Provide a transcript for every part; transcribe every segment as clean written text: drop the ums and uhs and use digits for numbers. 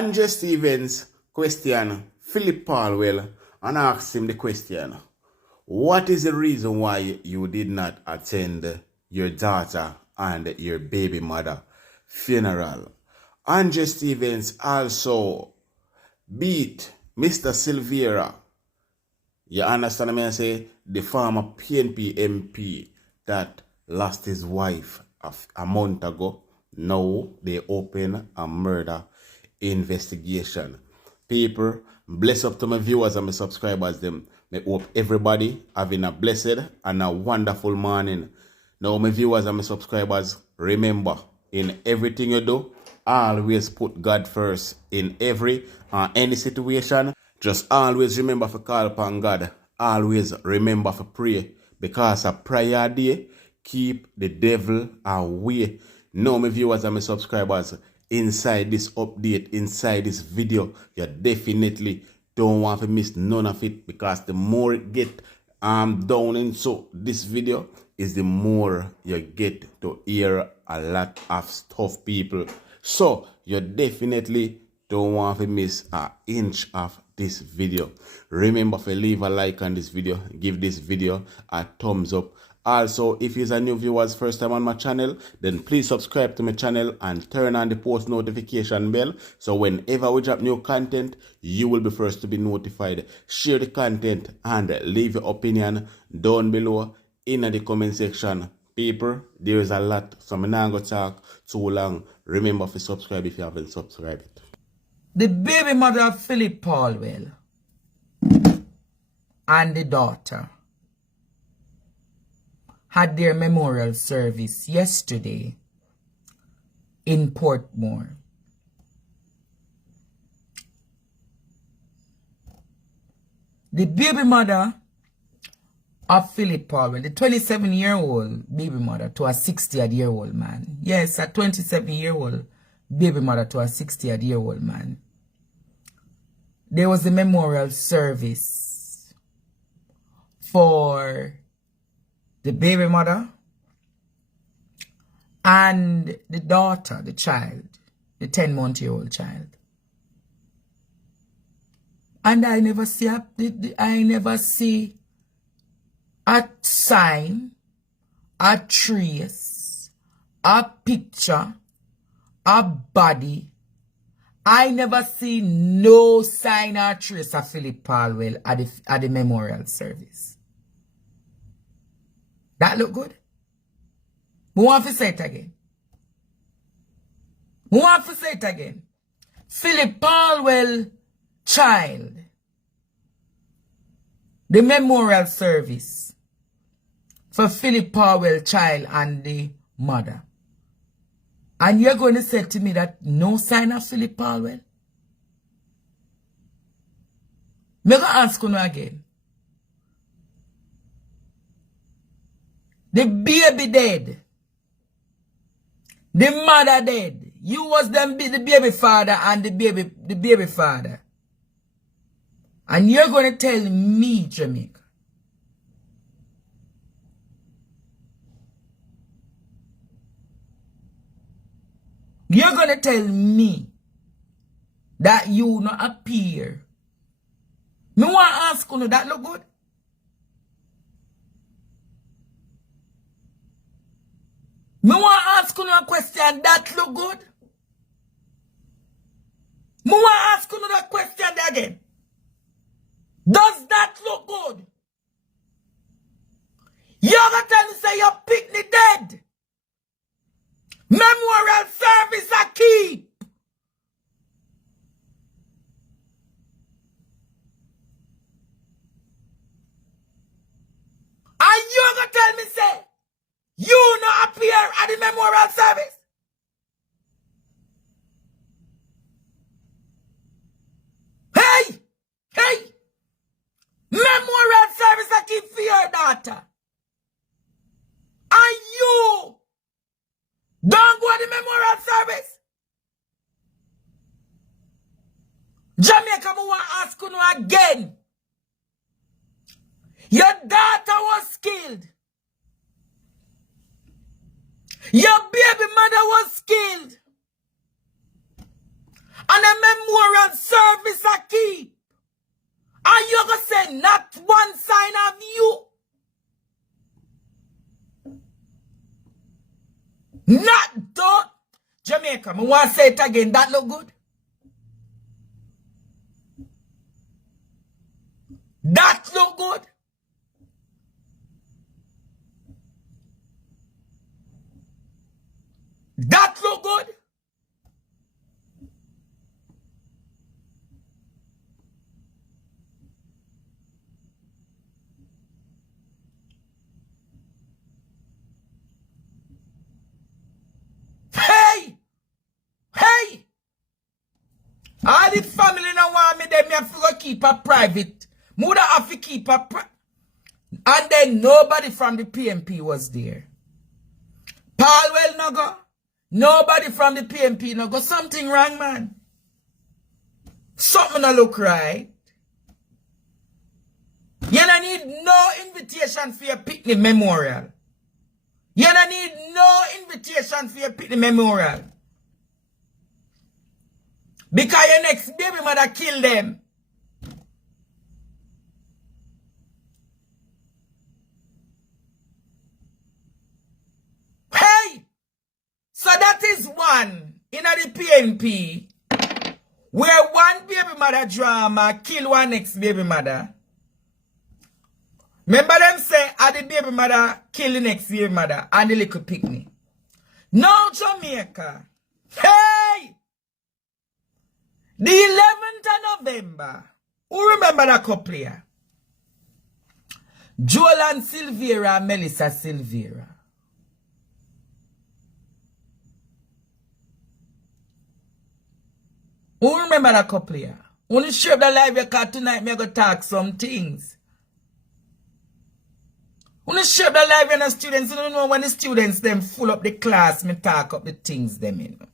Andre Stevens question Philip Paulwell and asked him the question, what is the reason why you did not attend your daughter and your baby mother funeral? Andre Stevens also beat Mr. Silvera. You understand me? I say the former PNP MP that lost his wife a month ago. Now they open a murder investigation. People, bless up to my viewers and my subscribers them. I hope everybody having a blessed and a wonderful morning. Now my viewers and my subscribers, remember, in everything you do, always put God first in every and any situation. Just always remember to call upon God. Always remember to pray, because a prayer day keep the devil away. Now my viewers and my subscribers, inside this update, inside this video, you definitely don't want to miss none of it, because the more it get down into this video is the more you get to hear a lot of stuff, people. So you definitely don't want to miss an inch of this video. Remember to leave a like on this video, give this video a thumbs up. Also, if you're a new viewer first time on my channel, then please subscribe to my channel and turn on the post notification bell, so whenever we drop new content, you will be first to be notified. Share the content and leave your opinion down below in the comment section. People, there is a lot, so I'm not going to talk too long. Remember to subscribe if you haven't subscribed. The baby mother of Philip Paulwell and the daughter had their memorial service yesterday in Portmore. The baby mother of Philip Paulwell, the 27-year-old baby mother to a 60-year-old man. Yes, a 27-year-old baby mother to a 60-year-old man. There was a memorial service for the baby mother and the daughter, the child, the 10-month-old child. And I never see a sign, a trace, a picture, a body. I never see no sign or trace of Philip Paulwell at the memorial service. That look good? We want to say it again. We want to say it again. Philip Paulwell child. The memorial service for Philip Paulwell child and the mother. And you're going to say to me that no sign of Philip Paulwell? I'm going to ask you again. The baby dead. The mother dead. You was the baby father and the baby father. And you're going to tell me, Jamaica, you're going to tell me that you not appear. Me want to ask you, that look good? Me want to ask you a question, that look good? Me want to ask you that question again. Does that look good? You're going to tell me say your picnic dead. Memorial service a keep. And you're going to tell me say you not appear at the memorial service? Hey! Hey! Memorial service I keep for your daughter. And you don't go to the memorial service? Jamaica, I want to ask you again. Your daughter was killed. Your baby mother was killed. And a memorial service I keep. And you gonna say not one sign of you. Not done. Jamaica, I want to say it again. That look good? That look good? That look good? Hey! Hey! All the family now want me, them have to keep a private. Mother have to keep a and then nobody from the PMP was there. Paulwell no go. Nobody from the PMP no go. Something wrong, man. Something no look right. You don't need no invitation for your picnic memorial. You don't need no invitation for your picnic memorial. Because your next baby mother kill them. Hey! So that is one in the PNP where one baby mother drama kill one next baby mother. Remember them say, the baby mother kill the next baby mother and the little picnic. Now Jamaica. Hey! The 11th of November. Who remember that couple here? Joel and Silvera, Melissa Silvera. Who remember that couple here? Only share the live because tonight me go talk some things. Only share the live and the students, you don't know when the students them full up the class, me talk up the things them in.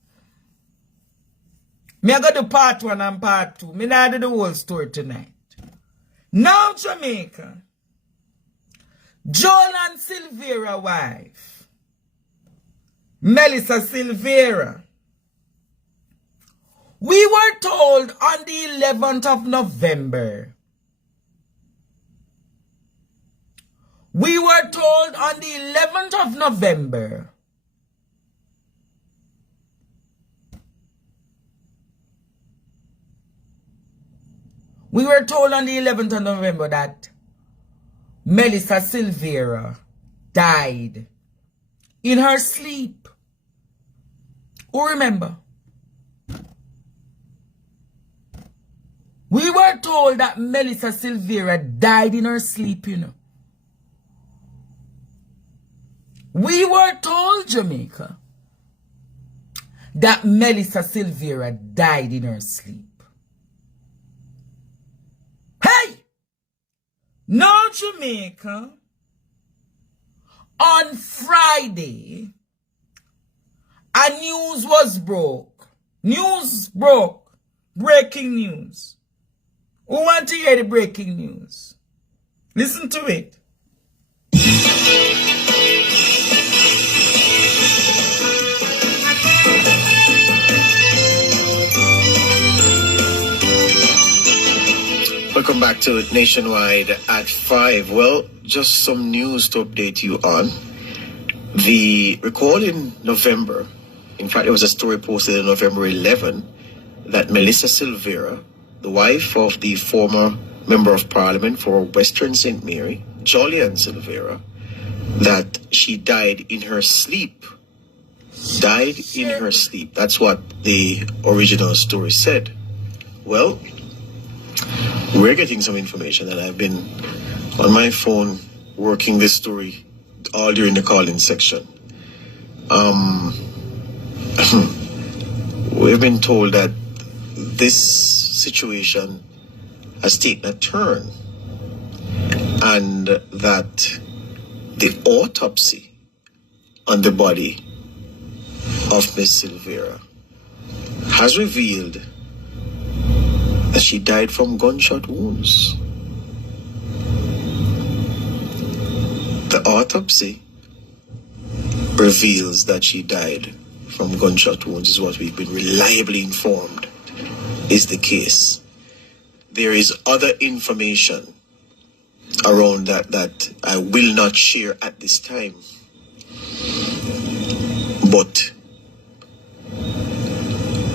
Me I go do part 1 and part 2. Me not do the whole story tonight. Now Jamaica. Joel and Silvera wife. Melissa Silvera. We were told on the 11th of November. We were told on the 11th of November. We were told on the 11th of November that Melissa Silvera died in her sleep. Who remember? We were told that Melissa Silvera died in her sleep, you know. We were told, Jamaica, that Melissa Silvera died in her sleep. Hey! Now, Jamaica, on Friday, a news was broke. News broke. Breaking news. Who want to hear the breaking news? Listen to it. Welcome back to Nationwide at 5. Well, just some news to update you on. The recall in November, in fact, there was a story posted on November 11 that Melissa Silvera, the wife of the former Member of Parliament for Western St. Mary, Julian Silvera, that she died in her sleep. Died in her sleep. That's what the original story said. Well, we're getting some information, and I've been on my phone working this story all during the call-in section. We've been told that this situation has taken a turn, and that the autopsy on the body of Miss Silvera has revealed that she died from gunshot wounds. The autopsy reveals that she died from gunshot wounds, is what we've been reliably informed. is the case. There is other information around that I will not share at this time. But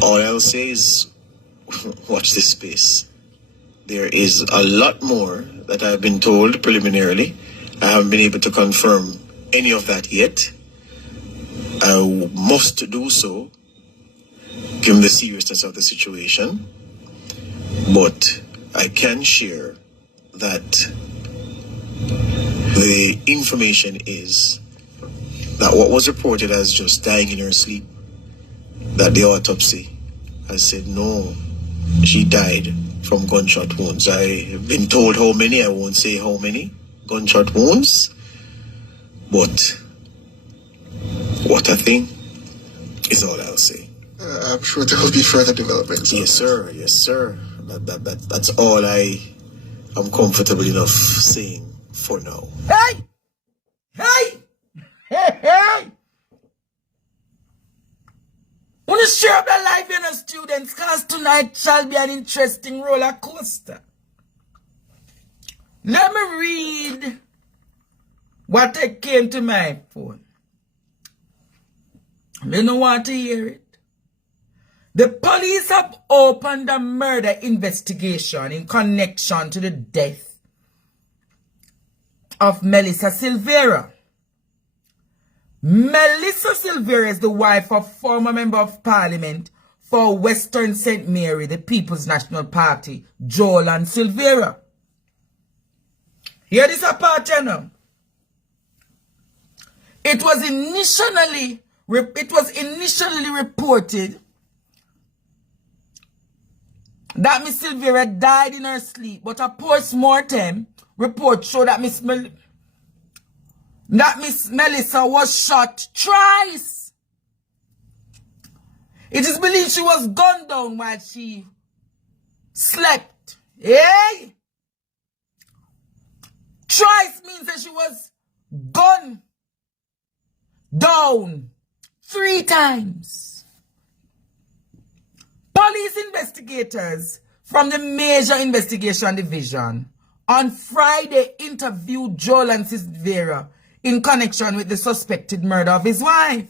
all I'll say is watch this space. There is a lot more that I've been told preliminarily. I haven't been able to confirm any of that yet. I must do so, given the seriousness of the situation. But I can share that the information is that what was reported as just dying in her sleep, that the autopsy has said no, she died from gunshot wounds. I've been told how many, I won't say how many gunshot wounds, but what a thing is all I'll say. I'm sure there will be further developments. Yes, sir. Yes, sir. That's all I am comfortable enough saying for now. Hey! Hey! Hey! Hey! Want to share up the life in the students, because tonight shall be an interesting roller coaster. Let me read what came to my phone. You don't want to hear it. The police have opened a murder investigation in connection to the death of Melissa Silvera. Melissa Silvera is the wife of former Member of Parliament for Western St. Mary, the People's National Party, Jolan Silvera. Here is a part, you know. It was initially reported that Miss Silvera died in her sleep, but a post-mortem report showed that Miss Melissa was shot twice. It is believed she was gunned down while she slept. Hey! Twice means that she was gunned down 3 times. Police investigators from the Major Investigation Division on Friday interviewed Jolan Silvera in connection with the suspected murder of his wife.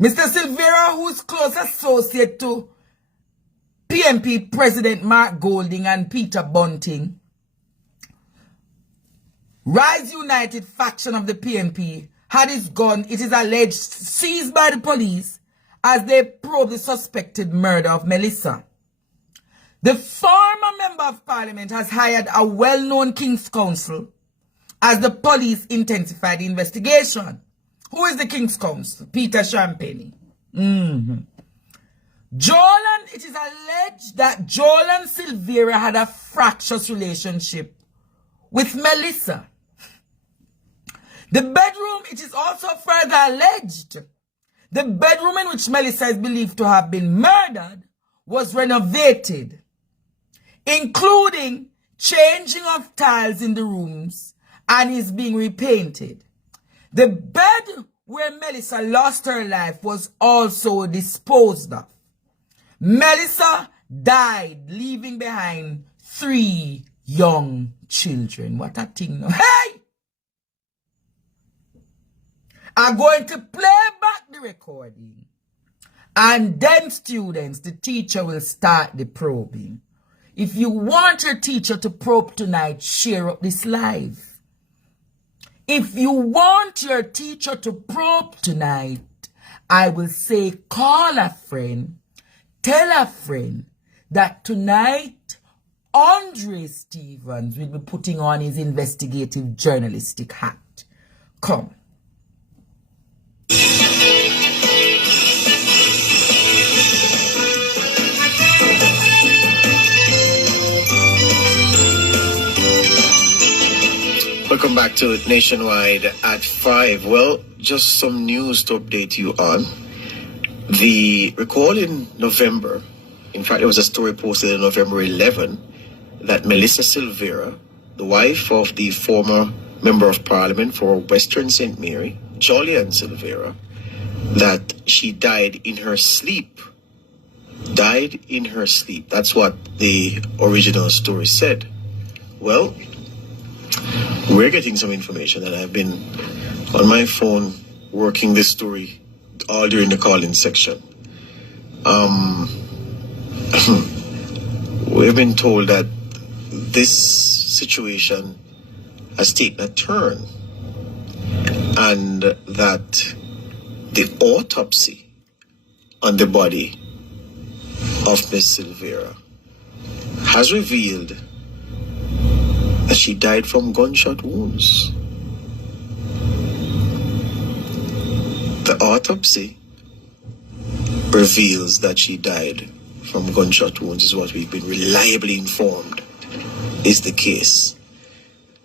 Mr. Silvera, who is close associate to PNP President Mark Golding and Peter Bunting, Rise United faction of the PNP, had his gun, it is alleged, seized by the police as they probe the suspected murder of Melissa. The former Member of Parliament has hired a well-known King's Counsel as the police intensify the investigation. Who is the King's Counsel? Peter Champagne. Jolan, it is alleged that Jolan Silvera had a fractious relationship with Melissa. The bedroom, it is also further alleged, the bedroom in which Melissa is believed to have been murdered was renovated, including changing of tiles in the rooms, and is being repainted. The bed where Melissa lost her life was also disposed of. Melissa died, leaving behind 3 young children. What a thing. Hey! I'm going to play back the recording. And then, students, the teacher will start the probing. If you want your teacher to probe tonight, share up this live. If you want your teacher to probe tonight, I will say call a friend, tell a friend that tonight Andre Stevens will be putting on his investigative journalistic hat. Come. Welcome back to Nationwide at 5. Well, just some news to update you on. The recall in November, in fact, there was a story posted on November 11 that Melissa Silvera, the wife of the former Member of Parliament for Western St. Mary, Julian Silvera, that she died in her sleep died in her sleep. That's what the original story said. Well, we're getting some information, and I've been on my phone working this story all during the call-in section. We've been told that this situation has taken a turn, and that the autopsy on the body of Miss Silvera has revealed that she died from gunshot wounds. The autopsy reveals that she died from gunshot wounds, is what we've been reliably informed is the case.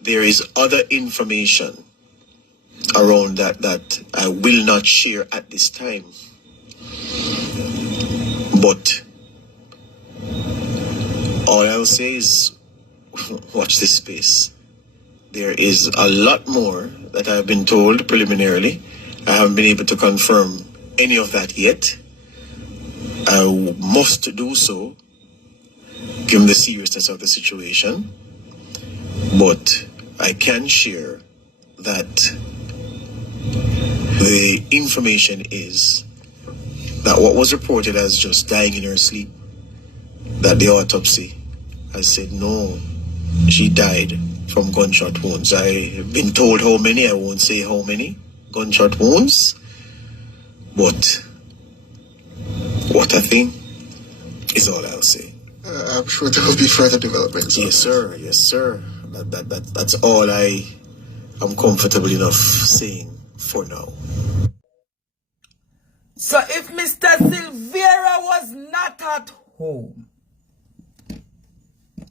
There is other information around that I will not share at this time. But all I'll say is watch this space. There is a lot more that I've been told preliminarily. I haven't been able to confirm any of that yet. I must do so, given the seriousness of the situation. But I can share that the information is that what was reported as just dying in her sleep, that the autopsy has said no, she died from gunshot wounds. I've been told how many, I won't say how many gunshot wounds, but what I think is all I'll say. I'm sure there will be further developments. Yes, sir. Yes, sir. That's all I am comfortable enough saying for now. So if Mr. Silvera was not at home,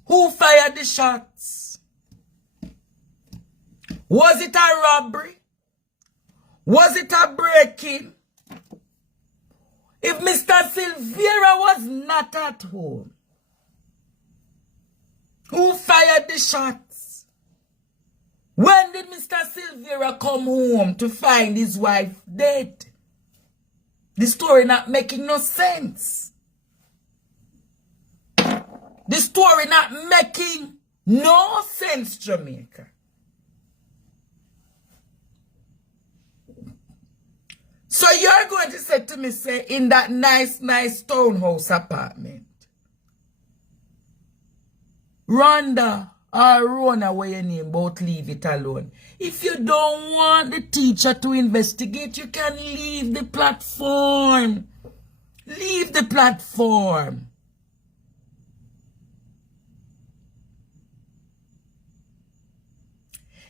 who fired the shots? Was it a robbery? Was it a break-in? If Mr. Silvera was not at home, who fired the shots? When did Mr. Silvera come home to find his wife dead? The story not making no sense. The story not making no sense, Jamaica. So you're going to say to me, say, in that nice townhouse apartment, Rhonda or Rona, where your name, both leave it alone. If you don't want the teacher to investigate, you can leave the platform. Leave the platform.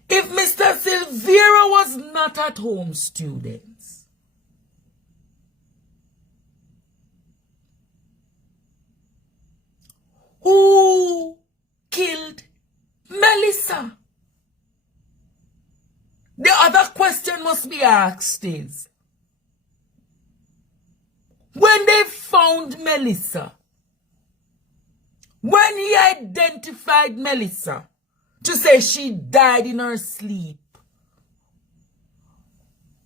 If Mr. Silvera was not at home, students, who killed Melissa? The other question must be asked is, when they found Melissa, when he identified Melissa to say she died in her sleep,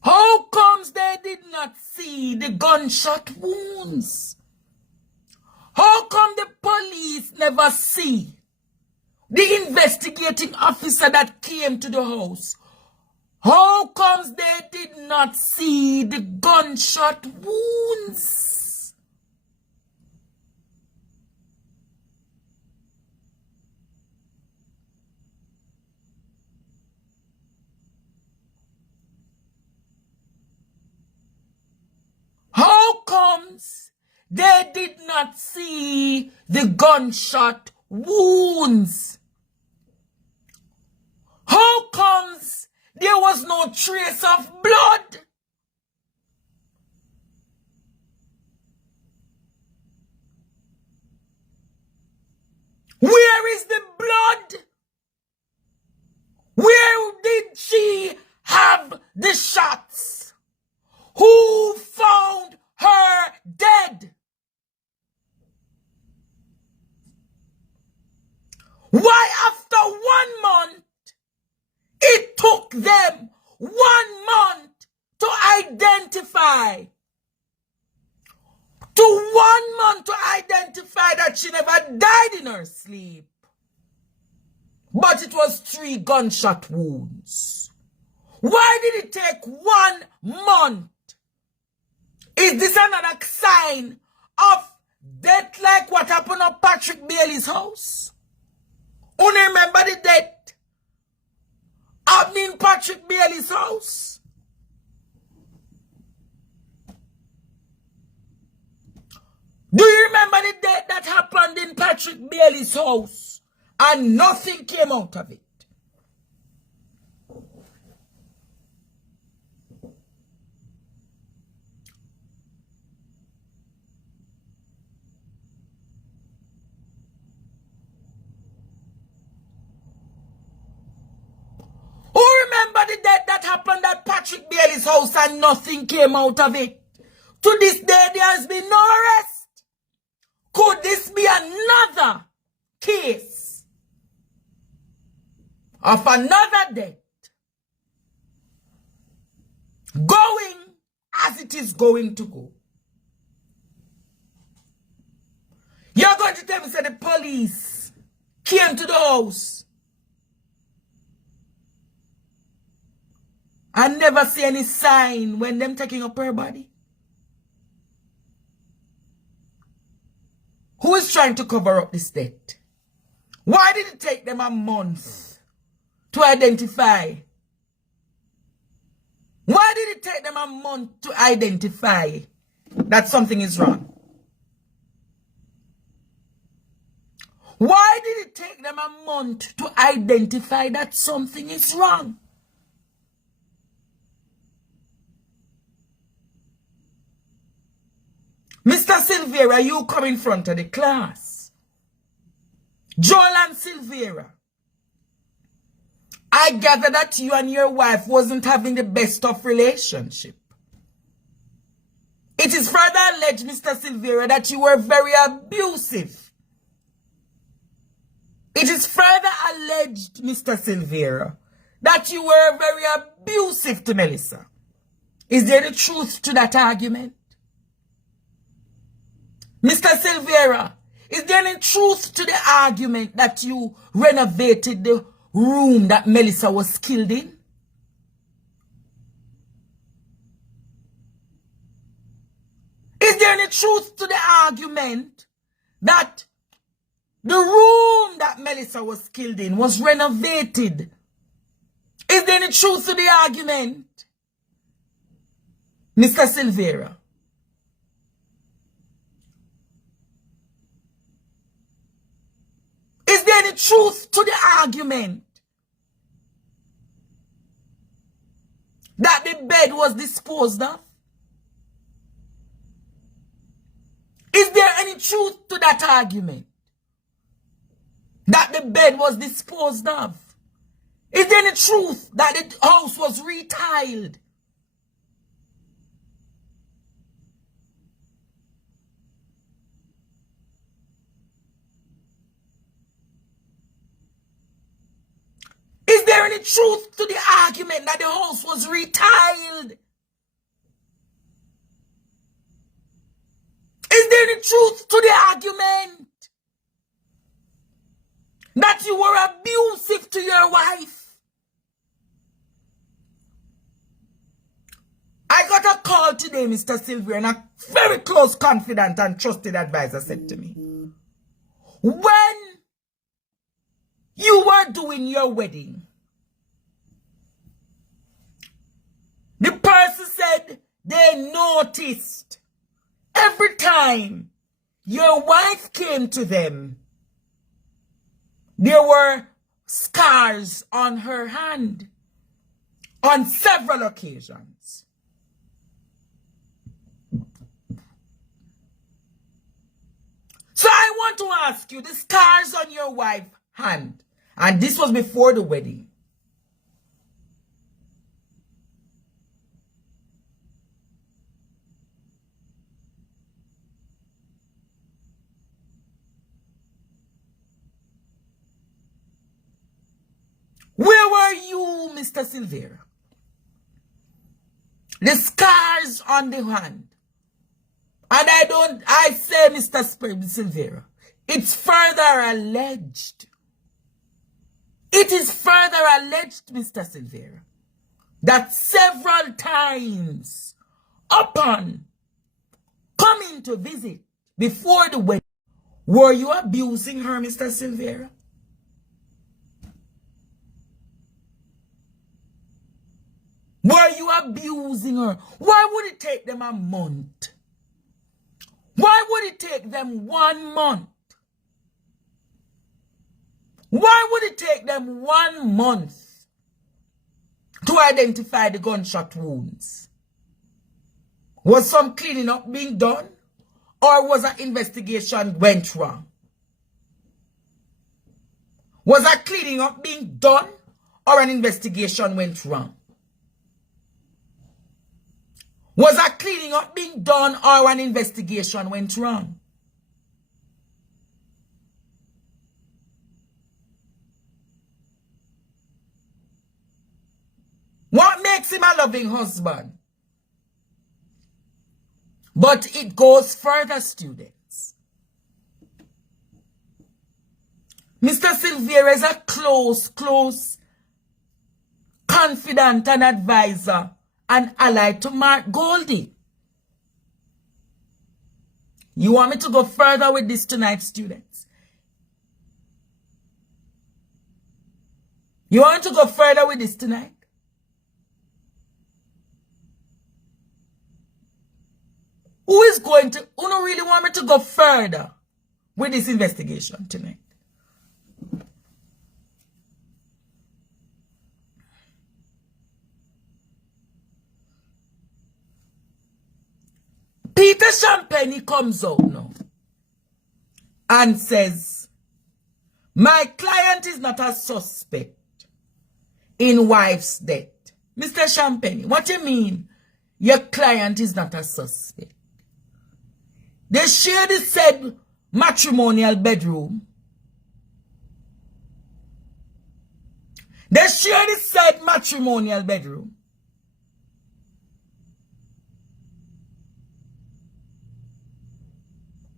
how comes they did not see the gunshot wounds? How come the police never see the investigating officer that came to the house? How comes they did not see the gunshot wounds? How comes they did not see the gunshot wounds? How comes there was no trace of blood? Where is the blood? Where did she have the shots? Who found her dead? Why after 1 month, it took them 1 month to identify to 1 month to identify that she never died in her sleep. But it was 3 gunshot wounds. Why did it take 1 month? Is this another sign of death like what happened at Patrick Bailey's house? Who remember the death happening in Patrick Bailey's house? Do you remember the death that happened in Patrick Bailey's house and nothing came out of it? Who remember the death that happened at Patrick Bailey's house and nothing came out of it? To this day, there has been no arrest. Could this be another case of another death going as it is going to go? You're going to tell me that the police came to the house and never see any sign when them taking up her body? Who is trying to cover up this death? Why did it take them a month to identify? Why did it take them a month to identify that something is wrong? Why did it take them a month to identify that something is wrong? Mr. Silvera, you come in front of the class. Joel and Silvera, I gather that you and your wife wasn't having the best of relationship. It is further alleged, Mr. Silvera, that you were very abusive. It is further alleged, Mr. Silvera, that you were very abusive to Melissa. Is there any truth to that argument? Mr. Silvera, is there any truth to the argument that you renovated the room that Melissa was killed in? Is there any truth to the argument that the room that Melissa was killed in was renovated? Is there any truth to the argument, Mr. Silvera? Is there any truth to the argument that the bed was disposed of? Is there any truth to that argument that the bed was disposed of? Is there any truth that the house was retiled? Is there any truth to the argument that the house was retiled? Is there any truth to the argument that you were abusive to your wife? I got a call today, Mr. Silvera, and a very close, confident, and trusted advisor said to me, when you were doing your wedding, the person said they noticed every time your wife came to them, there were scars on her hand on several occasions. So I want to ask you, the scars on your wife's hand, and this was before the wedding, where were you, Mr. Silvera? The scars on the hand And I say, Mr. Silvera, it's further alleged. It is further alleged, Mr. Silvera, that several times upon coming to visit before the wedding, were you abusing her, Mr. Silvera? Were you abusing her? Why would it take them a month? Why would it take them 1 month? Why would it take them 1 month to identify the gunshot wounds? Was some cleaning up being done? Or was an investigation went wrong? Was a cleaning up being done? Or an investigation went wrong? Was a cleaning up being done or an investigation went wrong? What makes him a loving husband? But it goes further, students. Mr. Silvera is a close confidant and advisor and ally to Mark Goldie. You want me to go further with this tonight, students? You want to go further with this tonight? Who is going to, who don't really want me to go further with this investigation tonight? Peter Champagne comes out now and says, my client is not a suspect in wife's death. Mr. Champagne, what do you mean your client is not a suspect? They share the said matrimonial bedroom. They share the said matrimonial bedroom.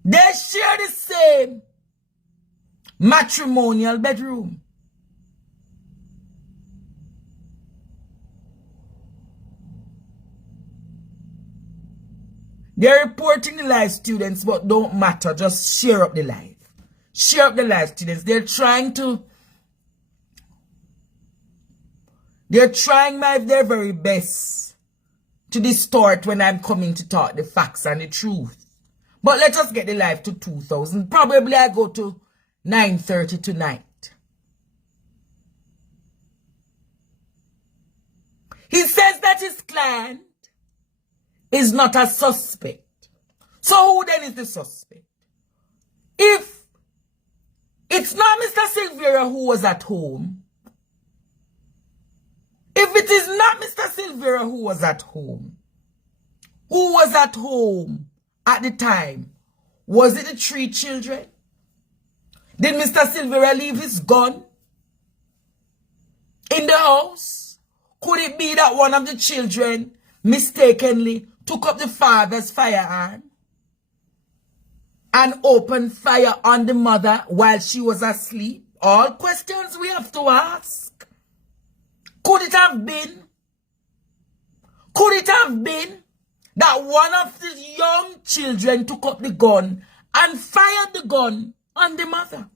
They share the same matrimonial bedroom. They're reporting the live, students, but don't matter. Just share up the live. Share up the live, students. They're trying their very best to distort when I'm coming to talk the facts and the truth. But let us get the live to 2,000. Probably I go to 9:30 tonight. He says that his client is not a suspect. So who then is the suspect? If it's not Mr. Silvera who was at home, if it is not Mr. Silvera who was at home at the time? Was it the 3 children? Did Mr. Silvera leave his gun in the house? Could it be that one of the children mistakenly took up the father's firearm and opened fire on the mother while she was asleep? All questions we have to ask. Could it have been? Could it have been that one of the young children took up the gun and fired the gun on the mother?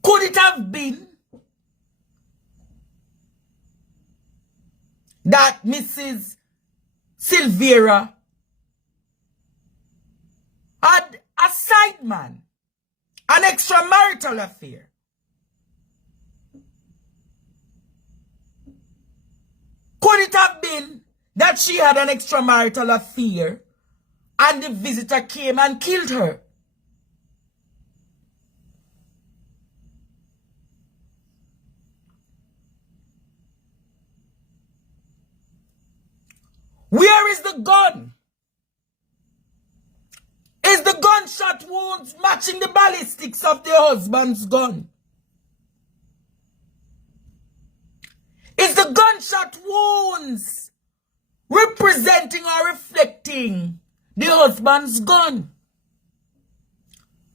Could it have been that Mrs. Silvera had a side man, an extramarital affair? Could it have been that she had an extramarital affair and the visitor came and killed her? Where is the gun? Is the gunshot wounds matching the ballistics of the husband's gun? Is the gunshot wounds representing or reflecting the husband's gun?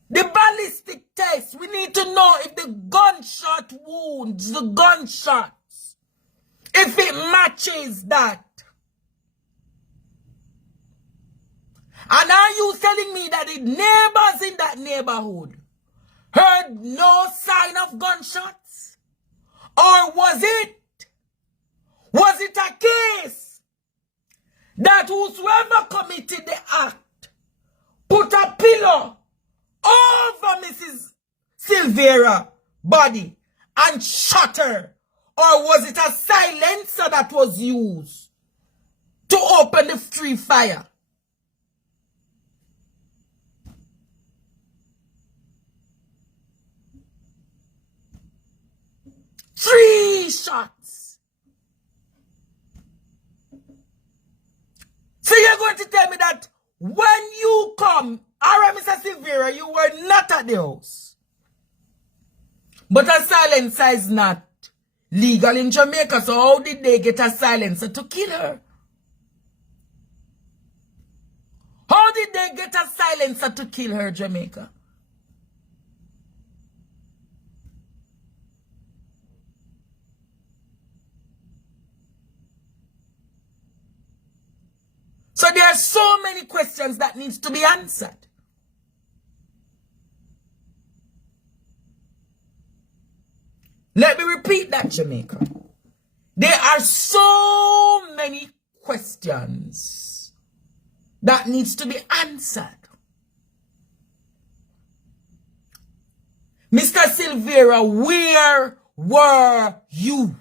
The ballistic test, we need to know if the gunshot wounds, the gunshots, if it matches that. And are you telling me that the neighbors in that neighborhood heard no sign of gunshots? Or was it a case that whosoever committed the act put a pillow over Mrs. Silvera's body and shot her? Or was it a silencer that was used to open the free fire? Three shots. So you're going to tell me that when you come, alright, Mr. Silvera, you were not at the house. But a silencer is not legal in Jamaica, so how did they get a silencer to kill her? How did they get a silencer to kill her, Jamaica? So there are so many questions that needs to be answered. Let me repeat that, Jamaica. There are so many questions that needs to be answered. Mr. Silvera, where were you?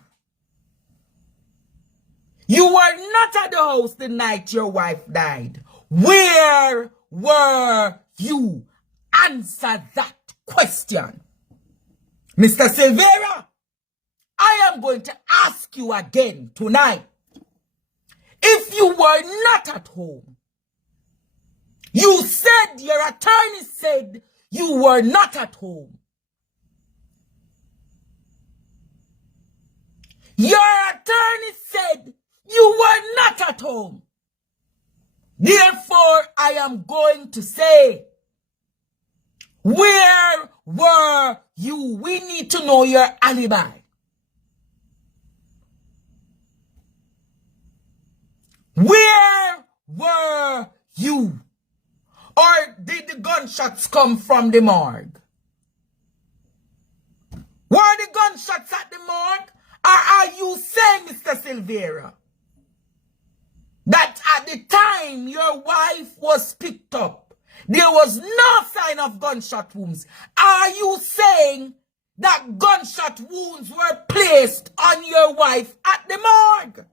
You were not at the house the night your wife died. Where were you? Answer that question. Mr. Silvera, I am going to ask you again tonight. If you were not at home, you said, your attorney said you were not at home. Your attorney said you were not at home. Therefore, I am going to say, where were you? We need to know your alibi. Where were you? Or did the gunshots come from the morgue? Were the gunshots at the morgue? Or are you saying, Mr. Silvera, that at the time your wife was picked up, there was no sign of gunshot wounds? Are you saying that gunshot wounds were placed on your wife at the morgue?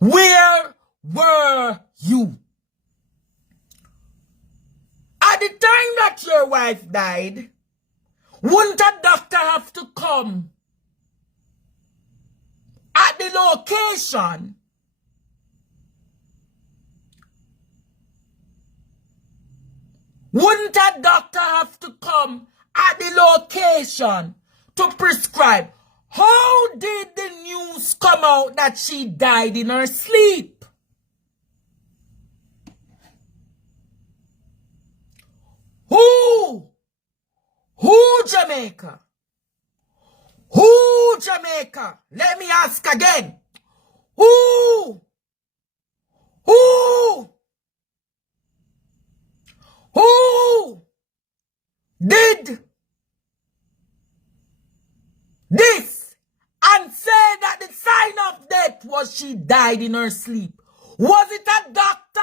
Where were you? At the time that your wife died, wouldn't a doctor have to come at the location Wouldn't a doctor have to come at the location to prescribe? How did the news come out that she died in her sleep? Who, Jamaica? Who, Jamaica? Let me ask again. Who did this and say that the sign of death was she died in her sleep? Was it a doctor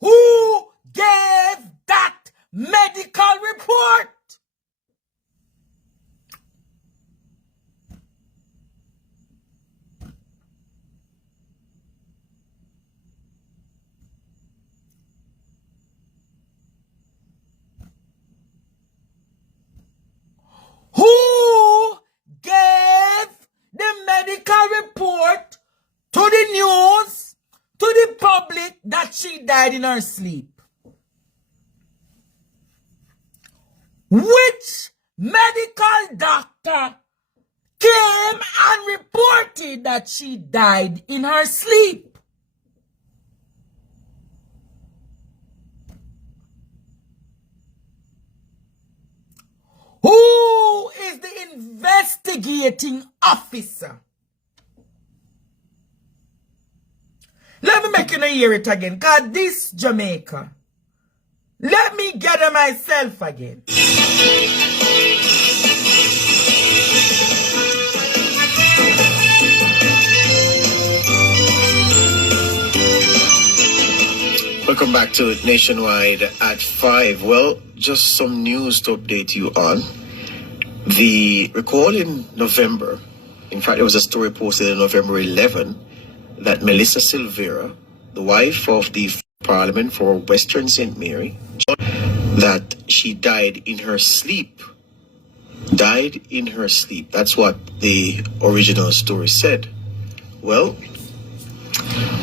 who gave that medical report? Who gave the medical report to the news, to the public? died in her sleep? Which medical doctor came and reported that she died in her sleep? Who is the investigating officer? Let me make you hear it again, because this Jamaica, let me gather myself again. Welcome back to it Nationwide at 5. Well, just some news to update you on. The recall in November, in fact, there was a story posted on November 11 that Melissa Silvera, the wife of the Parliament for Western St. Mary, that she died in her sleep. Died in her sleep. That's what the original story said. Well,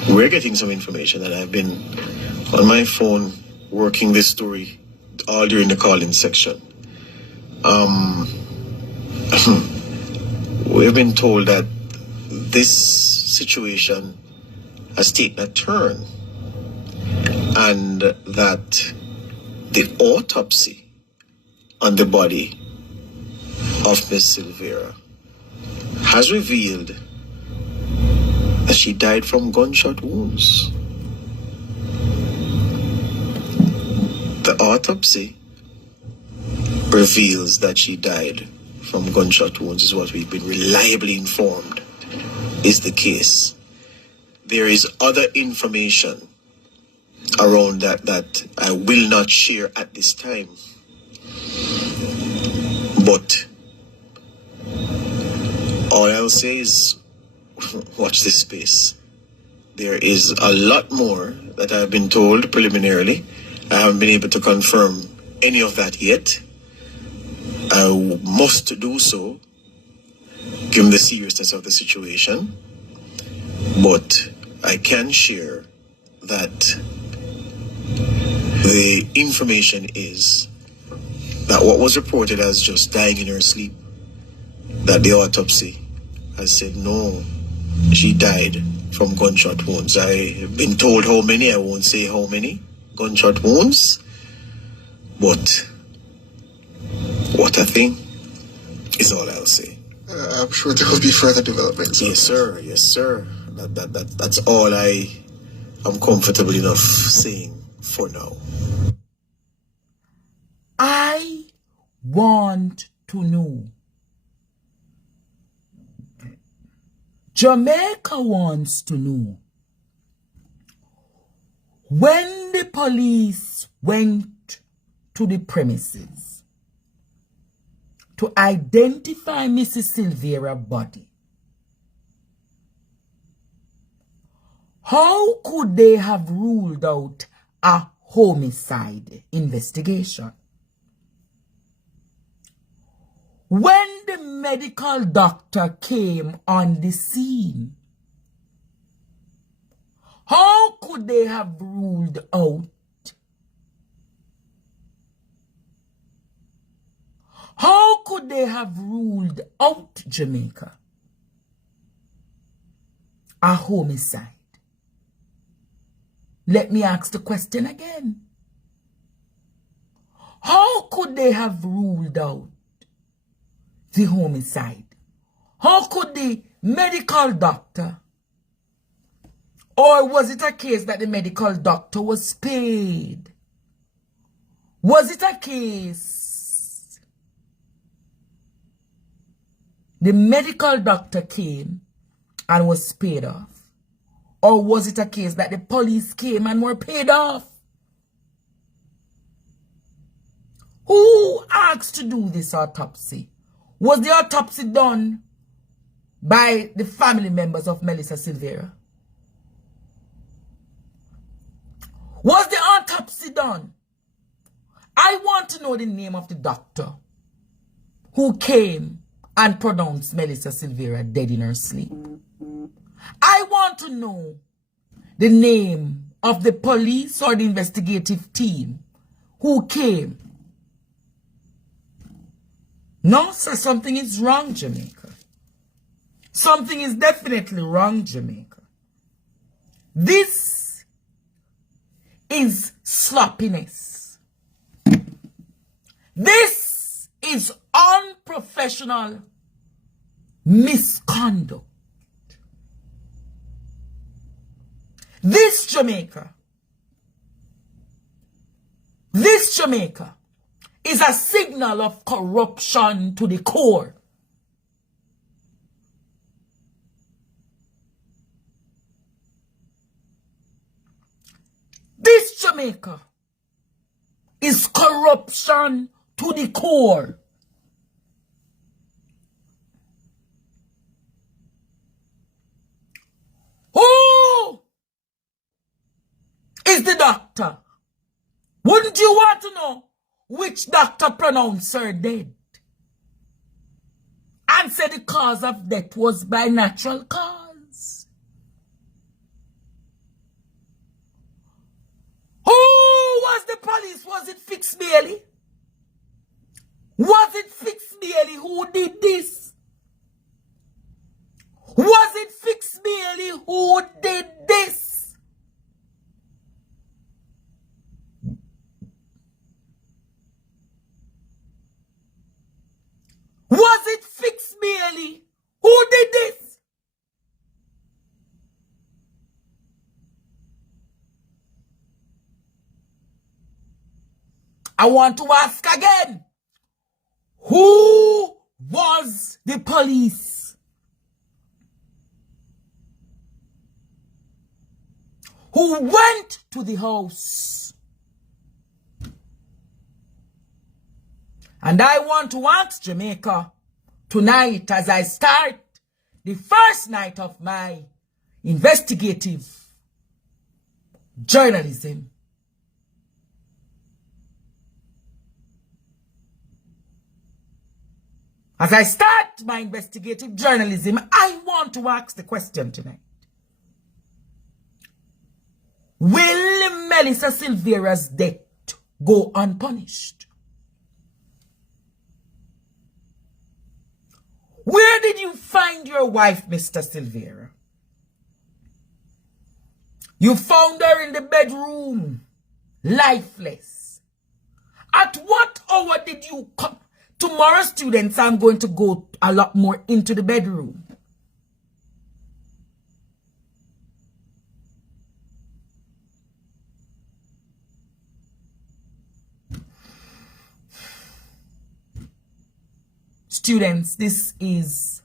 we're getting some information, and I've been on my phone working this story all during the call-in section. We've been told that this situation has taken a turn, and that the autopsy on the body of Miss Silvera has revealed that she died from gunshot wounds. The autopsy reveals that she died from gunshot wounds, is what we've been reliably informed is the case. There is other information around that I will not share at this time. But all I'll say is watch this space. There is a lot more that I've been told preliminarily. I haven't been able to confirm any of that yet. I must do so, given the seriousness of the situation. But I can share that the information is that what was reported as just dying in her sleep, that the autopsy has said no, she died from gunshot wounds. I've been told how many, I won't say how many gunshot wounds, but what I think is all I'll say. I'm sure there will be further developments. Yes, sir. Yes, sir. That's all I am comfortable enough saying for now. I want to know. Jamaica wants to know. When the police went to the premises to identify Mrs. Silvera's body, how could they have ruled out a homicide investigation? When the medical doctor came on the scene, how could they have ruled out? How could they have ruled out, Jamaica, a homicide? Let me ask the question again. How could they have ruled out the homicide? How could the medical doctor, or was it a case that the medical doctor was paid? Was it a case the medical doctor came and was paid off? Or was it a case that the police came and were paid off? Who asked to do this autopsy? Was the autopsy done by the family members of Melissa Silvera? Was the autopsy done? I want to know the name of the doctor who came and pronounced Melissa Silvera dead in her sleep. I want to know the name of the police or the investigative team who came. No, sir, something is wrong, Jamaica. Something is definitely wrong, Jamaica. This is sloppiness. This is unprofessional misconduct. This Jamaica is a signal of corruption to the core. This Jamaica is corruption to the core. Who is the doctor? Wouldn't you want to know which doctor pronounced her dead and said the cause of death was by natural cause? Who was the police? Was it Fix Bailey? Was it Fix Bailey who did this? Was it Fix Bailey who did this? Was it Fix Bailey who did this? I want to ask again. Who was the police? Who went to the house? And I want to ask Jamaica tonight as I start the first night of my investigative journalism. As I start my investigative journalism, I want to ask the question tonight. Will Melissa Silvera's death go unpunished? Where did you find your wife, Mr. Silvera? You found her in the bedroom, lifeless. At what hour did you come? Tomorrow, students, I'm going to go a lot more into the bedroom. Students, this is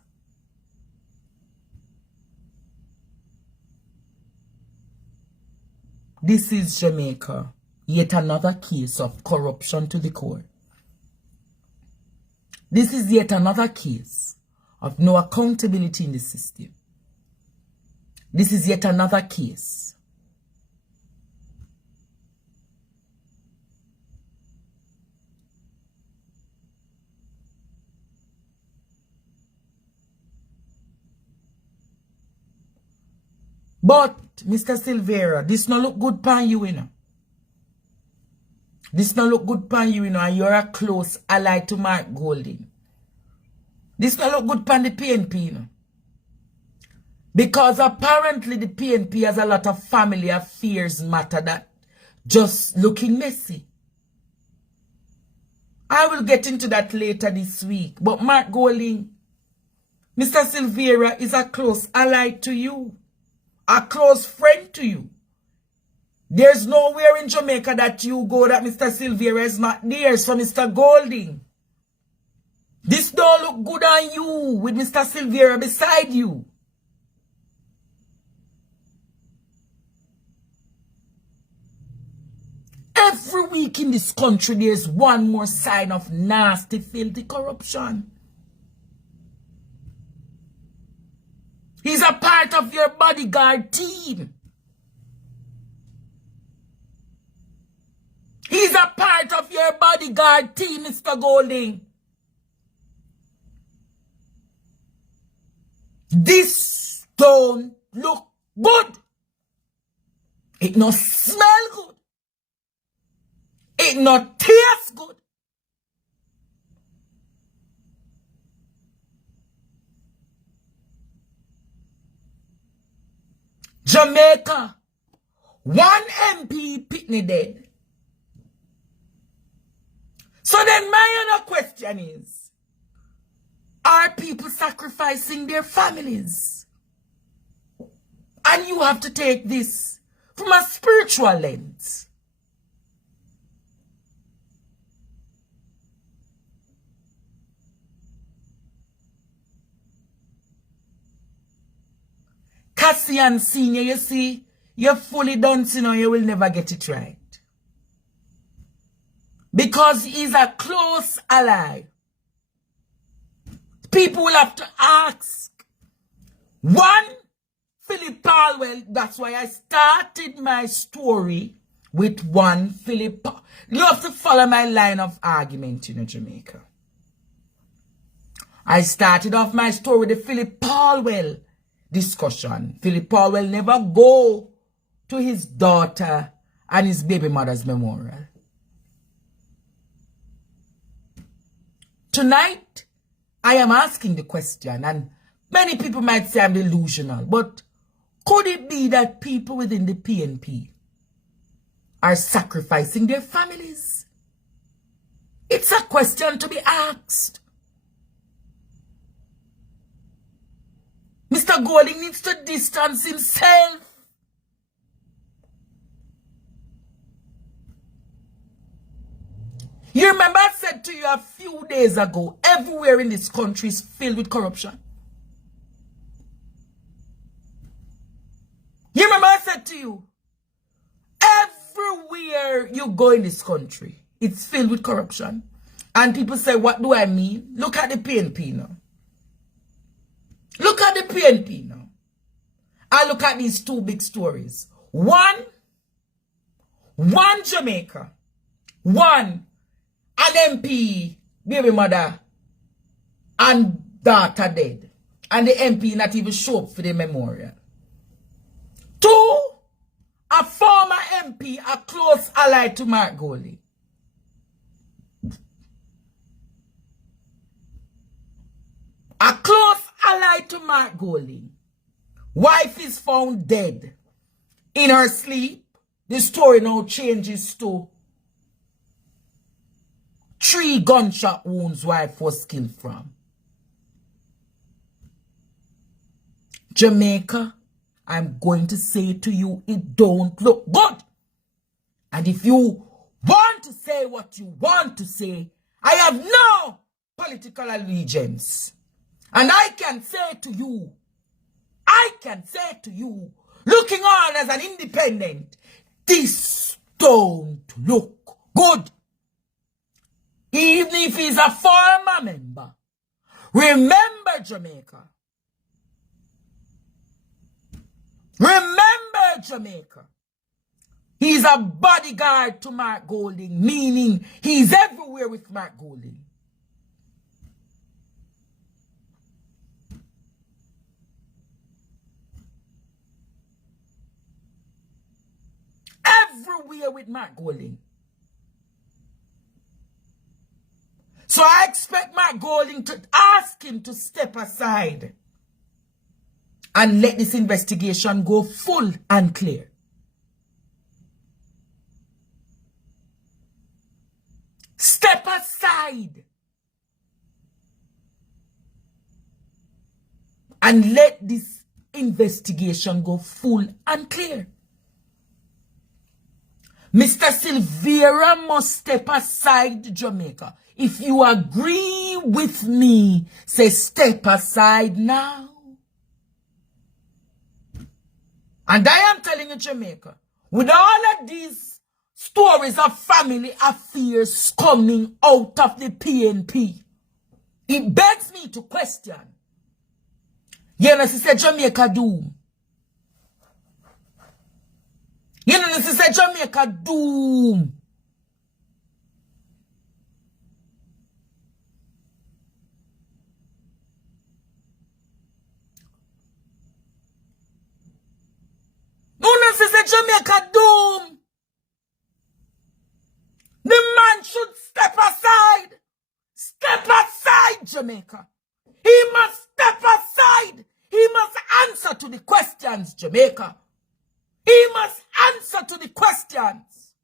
Jamaica, yet another case of corruption to the core. This is yet another case of no accountability in the system. This is yet another case but, Mr. Silvera, this no look good pan you, you know. This no look good pan you, you know, and you're a close ally to Mark Golding. This no look good pan the PNP, you know. Because apparently the PNP has a lot of family affairs matter that just looking messy. I will get into that later this week. But Mark Golding, Mr. Silvera is a close ally to you. A close friend to you. There's nowhere in Jamaica that you go that Mr. Silvera is not there. So Mr. Golding, this don't look good on you with Mr. Silvera beside you. Every week in this country, there's one more sign of nasty, filthy corruption. He's a part of your bodyguard team. He's a part of your bodyguard team, Mr. Golding. This don't look good. It not smell good. It not taste good. Jamaica, one MP pitney dead. So then my other question is, are people sacrificing their families? And you have to take this from a spiritual lens. Cassian Senior, you see, you're fully done, you know, you will never get it right. Because he's a close ally. People will have to ask. One, Philip Paulwell, that's why I started my story with one Philip. You have to follow my line of argument, you know, Jamaica. I started off my story with the Philip Paulwell discussion. Philip Paulwell never go to his daughter and his baby mother's memorial. Tonight, I am asking the question, and many people might say I'm delusional, but could it be that people within the PNP are sacrificing their families? It's a question to be asked. Mr. Golding needs to distance himself. You remember I said to you a few days ago, everywhere in this country is filled with corruption. You remember I said to you, everywhere you go in this country, it's filled with corruption. And people say, what do I mean? Look at the PNP now. Look at the PNP now. I look at these two big stories. One Jamaica. One, an MP, baby mother, and daughter dead. And the MP not even show up for the memorial. Two, a former MP, a close ally to Mark Golding. A close ally to Mark Golding. Wife is found dead in her sleep. The story now changes to 3 gunshot wounds wife was killed from. Jamaica, I'm going to say to you, it don't look good. And if you want to say what you want to say, I have no political allegiance. And I can say to you, looking on as an independent, this don't look good. Even if he's a former member. Remember, Jamaica. Remember, Jamaica. He's a bodyguard to Mark Golding, meaning he's everywhere with Mark Golding. Everywhere with Mark Golding. So I expect Mark Golding to ask him to step aside and let this investigation go full and clear. Step aside and let this investigation go full and clear. Mr. Silvera must step aside, Jamaica. If you agree with me, say step aside now. And I am telling you, Jamaica, with all of these stories of family affairs coming out of the PNP, it begs me to question. You know, she said Jamaica doom. You know, she said Jamaica doom. No, she said Jamaica doom. The man should step aside. Step aside, Jamaica. He must step aside. He must answer to the questions, Jamaica. He must answer to the questions.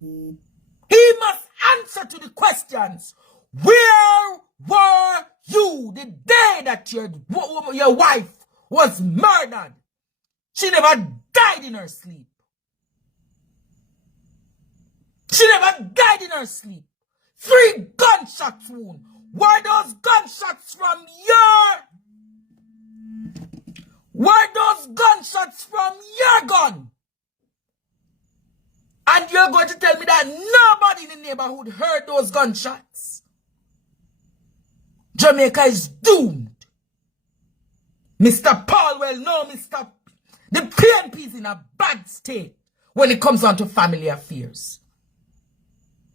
He must answer to the questions. Where were you the day that your wife was murdered? She never died in her sleep. She never died in her sleep. 3 gunshots wound. Were those gunshots from your gun? And you're going to tell me that nobody in the neighborhood heard those gunshots? Jamaica is doomed. Mr. Paulwell, no, the PNP is in a bad state when it comes on to family affairs.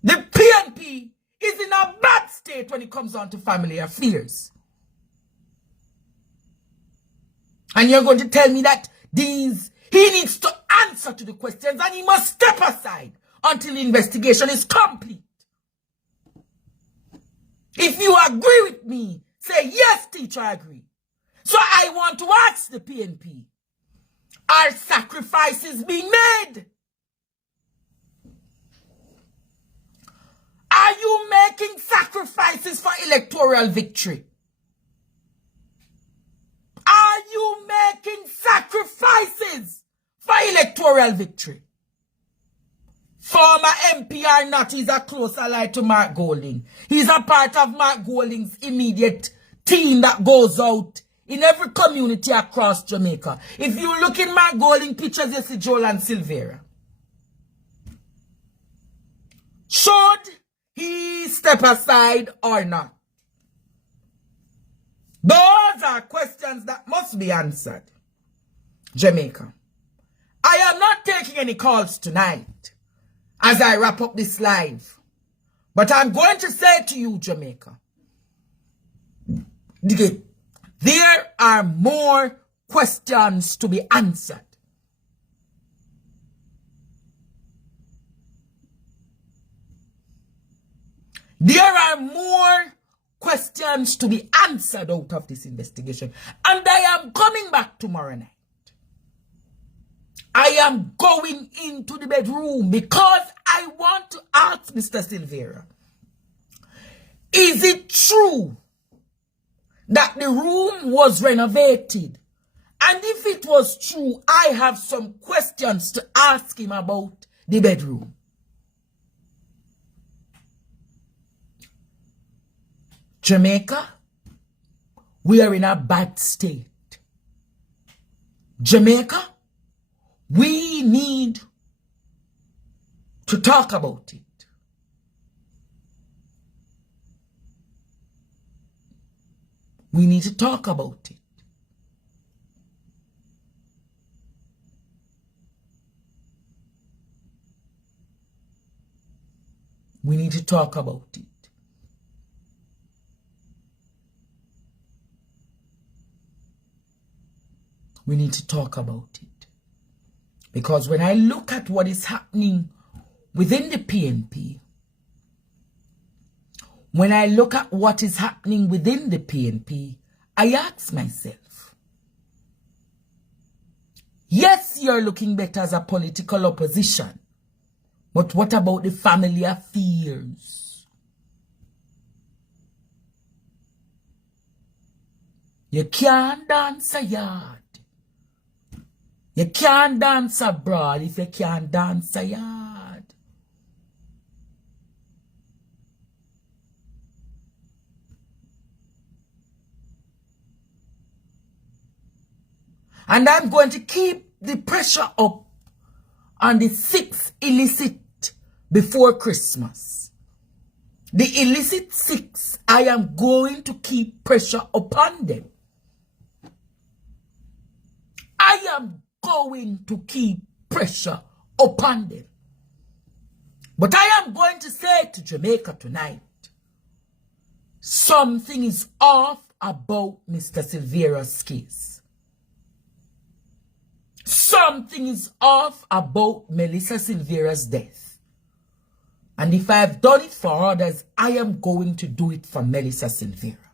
The PNP is in a bad state when it comes on to family affairs. And you're going to tell me that he needs to answer to the questions and he must step aside until the investigation is complete. If you agree with me, say, yes, teacher, I agree. So I want to ask the PNP, are sacrifices being made? Are you making sacrifices for electoral victory? Are you making sacrifices for electoral victory? Former MP or not, he's a close ally to Mark Golding. He's a part of Mark Golding's immediate team that goes out in every community across Jamaica. If you look in Mark Golding pictures, you see Joel and Silvera. Should he step aside or not? Those are questions that must be answered. Jamaica, I am not taking any calls tonight as I wrap up this live. But I'm going to say to you, Jamaica, there are more questions to be answered. There are more questions to be answered out of this investigation. And I am coming back tomorrow night. I am going into the bedroom because I want to ask Mr. Silvera, is it true that the room was renovated? And if it was true, I have some questions to ask him about the bedroom. Jamaica, we are in a bad state. Jamaica, we need to talk about it. We need to talk about it. We need to talk about it. We need to talk about it. Because when I look at what is happening within the PNP, when I look at what is happening within the PNP, I ask myself, yes, you're looking better as a political opposition, but what about the family affairs? You can't dance a yard. You can't dance abroad if you can't dance a yard. And I'm going to keep the pressure up on the 6 illicit before Christmas. The illicit 6, I am going to keep pressure upon them. I am going to keep pressure upon them. But I am going to say to Jamaica tonight, something is off about Mr. Silvera's case. something is off about Melissa Silvera's death. And if I have done it for others, I am going to do it for Melissa Silvera.